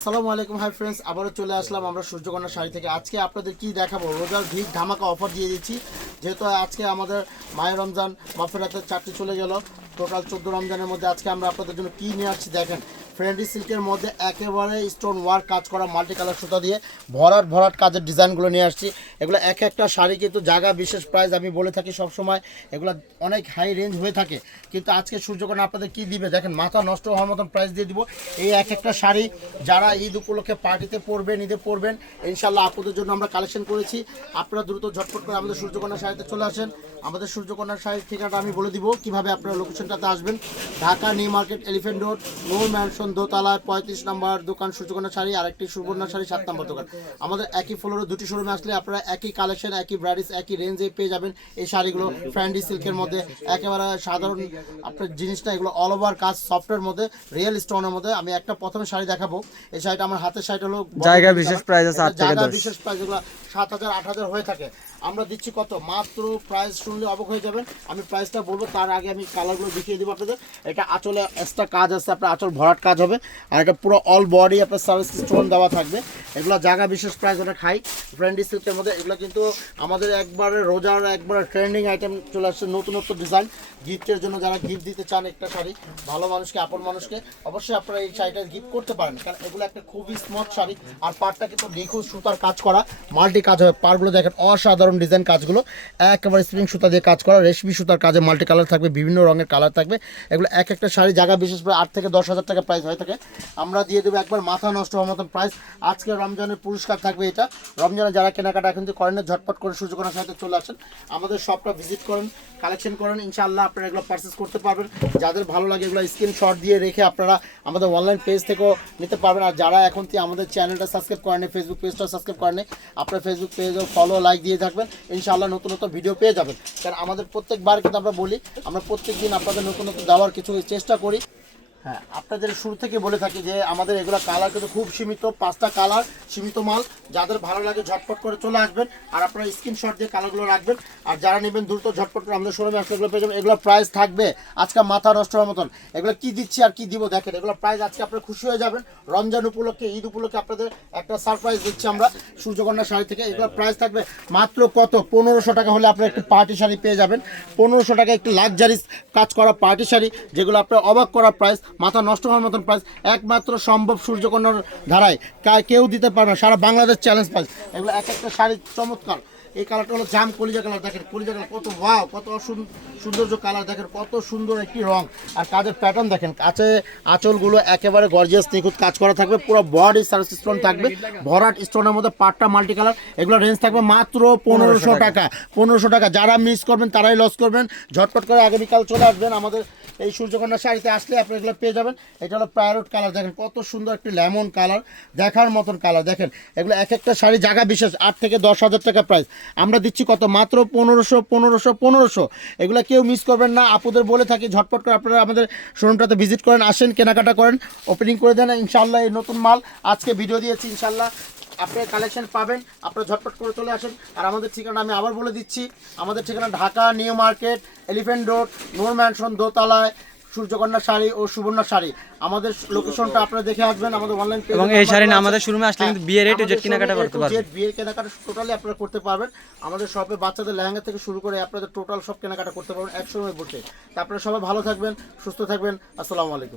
আসসালামু আলাইকুম hi friends, আবারও চলে আসলাম আমরা সূর্যকন্যা শাড়ি থেকে। আজকে আপনাদের কি দেখাবো, রোজার ভিক ধামাকা অফার দিয়ে দিচ্ছি। যেহেতু আজকে আমাদের মাহে রমজান মাফেরাতের 4টি চলে গেল, টোটাল 14 রমজানের মধ্যে আজকে আমরা আপনাদের জন্য কি নিয়ে আসছি দেখেন। ফ্রেন্ডি সিল্কের মধ্যে একেবারে স্টোন ওয়ার্ক কাজ করা মাল্টি কালার সুতা দিয়ে ভরাট ভরাট কাজের ডিজাইনগুলো নিয়ে আসছি। এগুলো এক একটা শাড়ি কিন্তু জায়গা বিশেষ প্রাইস আমি বলে থাকি সব সময়, এগুলো অনেক হাই রেঞ্জ হয়ে থাকে। কিন্তু আজকে সূর্যকন্যা আপনাদের কি দিবে দেখেন, মাথা নষ্ট হওয়ার মতন প্রাইস দিয়ে দিব। এই এক একটা শাড়ি যারা ঈদ উপলক্ষে পার্টিতে পরবেন, ঈদে পরবেন, ইনশাল্লাহ আপনাদের জন্য আমরা কালেকশন করেছি। আপনারা দ্রুত ঝটপট করে আমাদের সূর্যকন্যা শাড়িতে চলে আসেন। আমাদের সূর্যকন্যা শাড়ির ঠিকানাটা আমি বলে দিব কিভাবে আপনারা লোকেশনটাতে আসবেন। Dhaka new market, elephant road, Noor mansion দোতলায় 35 নম্বর দোকান সূর্যকন্যা শাড়ি, আরেকটি সুবর্ণা শাড়ি 7 নম্বর দোকান। আমাদের একই ফ্লোরে দুটি শোরুমে আসলে আপনারা একই কালেকশন, একই ব্রাইডস, একই রেঞ্জে পেয়ে যাবেন এই শাড়িগুলো। ফ্যান্ডি সিল্কের মধ্যে একেবারে সাধারণ আপনার জিনিসটা, এগুলো অল ওভার কাজ সফটের মধ্যে, রিয়েল স্টোনের মধ্যে। আমি একটা প্রথমে শাড়ি দেখাবো। এই শাড়িটা আমার হাতের শাড়িটা হলো জায়গা বিশেষ প্রাইস আছে 8 থেকে 10, জায়গা বিশেষ প্রাইস এগুলো 7000 8000 হয়ে থাকে। আমরা দিচ্ছি কত, মাত্র প্রাইস শুনলে অবাক হয়ে যাবেন। আমি প্রাইসটা বলবো তার আগে আমি কালারগুলো দেখিয়ে দেবো আপনাদের। এটা আঁচলে এক্সট্রা কাজ আছে, আপনার আঁচল ভরাট কাজ হবে, আর এটা পুরো অল বডি আপনার সার্ভিস স্টোন দেওয়া থাকবে। এগুলো জায়গা বিশেষ প্রাইস ওটা খাই ফ্রেন্ডি সিল্কের মধ্যে। এগুলো কিন্তু আমাদের একবারে রোজার একবারে ট্রেন্ডিং আইটেম চলে আসছে, নতুন নতুন ডিজাইন। গিফটের জন্য যারা গিফট দিতে চান একটা শাড়ি ভালো মানুষকে, আপন মানুষকে, অবশ্যই আপনারা এই শাড়িটা গিফট করতে পারেন, কারণ এগুলো একটা খুবই স্মুথ শাড়ি। আর পাড়টা কিন্তু নিখুঁত সুতার কাজ করা, মাল্টি কাজ হবে। পাড়গুলো দেখেন অসাধারণ ডিজাইন, কাজগুলো একেবারে স্প্রিং সুতা দিয়ে কাজ করা, রেশমি সুতার কাজে মাল্টি কালার থাকবে, বিভিন্ন রঙের কালার থাকবে। এগুলো এক একটা শাড়ি জায়গা বিশেষ করে 8 থেকে 10 হাজার টাকা প্রাইস হয়ে থাকে। আমরা দিয়ে দেবো একবার মাথা নষ্ট হওয়ার মতন প্রাইস। আজকে রমজানের পুরস্কার থাকবে এটা। রমজানে যারা কেনাকাটা কিন্তু করেন না, ঝটপট করে সূর্যকন্যার সাথে চলে আসেন, আমাদের শপটা ভিজিট করেন, কালেকশন করেন, ইনশাআল্লাহ আপনারা এগুলো পারচেস করতে পারবেন। যাদের ভালো লাগে এগুলো স্ক্রিনশট দিয়ে রেখে আপনারা আমাদের অনলাইন পেজ থেকেও নিতে পারবেন। আর যারা এখন আমাদের চ্যানেলটা সাবস্ক্রাইব করেন, ফেসবুক পেজটা সাবস্ক্রাইব করেন, আপনার ফেসবুক পেজও ফলো লাইক দিয়ে থাকবেন, ইনশাআল্লাহ নতুন নতুন ভিডিও পেয়ে যাবেন। কারণ আমাদের প্রত্যেকবার কিন্তু আমরা বলি, আমরা প্রত্যেক দিন আপনাদের নতুন নতুন দেওয়ার কিছু চেষ্টা করি। হ্যাঁ, আপনাদের শুরু থেকে বলে থাকি যে আমাদের এগুলো কালার কিন্তু খুব সীমিত, 5টা কালার, সীমিত মাল। যাদের ভালো লাগে ঝটপট করে চলে আসবেন, আর আপনারা স্ক্রিনশট দিয়ে কালারগুলো রাখবেন। আর যারা নেবেন দ্রুত ঝটপট করে আমাদের শোরুমে আসলে এগুলো পেয়ে যাবেন। এগুলো প্রাইস থাকবে আজকে মাথা নষ্ট হওয়ার মতন। এগুলো কি দিচ্ছি আর কি দিব দেখেন, এগুলো প্রাইস আজকে আপনারা খুশি হয়ে যাবেন। রমজান উপলক্ষে, ঈদ উপলক্ষে আপনাদের একটা সারপ্রাইজ দিচ্ছি আমরা সূর্যকন্যা শাড়ি থেকে। এগুলো প্রাইস থাকবে মাত্র কত, 1500 টাকা হলে আপনারা একটি পার্টি শাড়ি পেয়ে যাবেন। 1500 টাকা একটি লাক্সারিস কাজ করা পার্টি শাড়ি, যেগুলো আপনার অবাক করা প্রাইস, মাথা নষ্ট হওয়ার মতন প্রাইস, একমাত্র সম্ভব সূর্যকন্যার ধারায়, কেউ দিতে পারবে না, সারা বাংলাদেশ চ্যালেঞ্জ প্রাইস। এগুলো এক একটা শাড়ি চমৎকার। এই কালারটা হলো জাম কলিজা কালার, দেখেন কলিজা কালার কত ওয়াও, কত সৌন্দর্য কালার, দেখেন কত সুন্দর একটি রং। আর কাজের প্যাটার্ন দেখেন, কাছে আঁচলগুলো একেবারে গর্জিয়াস নিখুঁত কাজ করা থাকবে, পুরো বডি সার্ভিস স্টোন থাকবে, ভরাট স্টোনের মধ্যে পাটটা মাল্টি কালার। এগুলো রেঞ্জ থাকবে মাত্র 1500 টাকা। 1500 টাকা, যারা মিস করবেন তারাই লস করবেন। ঝটপট করে আগামীকাল চলে আসবেন আমাদের এই সূর্যকন্যা শাড়িতে, আসলে আপনি এগুলো পেয়ে যাবেন। এটা হলো প্যারট কালার, দেখেন কত সুন্দর একটি লেমন কালার, দেখার মতন কালার। দেখেন এগুলো এক একটা শাড়ি জায়গা বিশেষ, 8 থেকে 10 হাজার টাকা প্রাইস। আমরা দিচ্ছি কত, মাত্র 1500। এগুলো কেউ মিস করবেন না, আপুদের বলে থাকি ঝটপট করে আপনারা আমাদের শোরুমটাতে ভিজিট করেন, আসেন, কেনাকাটা করেন, ওপেনিং করে দেন। ইনশাআল্লাহ এই নতুন মাল আজকে ভিডিও দিয়েছি, ইনশাআল্লাহ আপনি কালেকশন পাবেন, আপনারা ঝটপট করে চলে আসেন। আর আমাদের ঠিকানা আমি আবার বলে দিচ্ছি, আমাদের ঠিকানা Dhaka new market, elephant road, Noor mansion দোতলায় সূর্যকন্যা শাড়ি ও সুবর্ণা শাড়ি। আমাদের লোকেশনটা আপনারা দেখে আসবেন আমাদের অনলাইন পেজ, এবং এই শাড়ি না আমাদের শোরুমে আসলে কিন্তু বিয়ের রেট জেড কেনাকাটা করতে পারবেন। বিয়ের কেনাকাটা টোটালি আপনারা করতে পারবেন। আমাদের শপে বাচ্চাদের লেহেঙ্গা থেকে শুরু করে আপনাদের টোটাল সব কেনাকাটা করতে পারবেন এক সময় বসে। তা আপনারা সবাই ভালো থাকবেন, সুস্থ থাকবেন। আসসালামু আলাইকুম।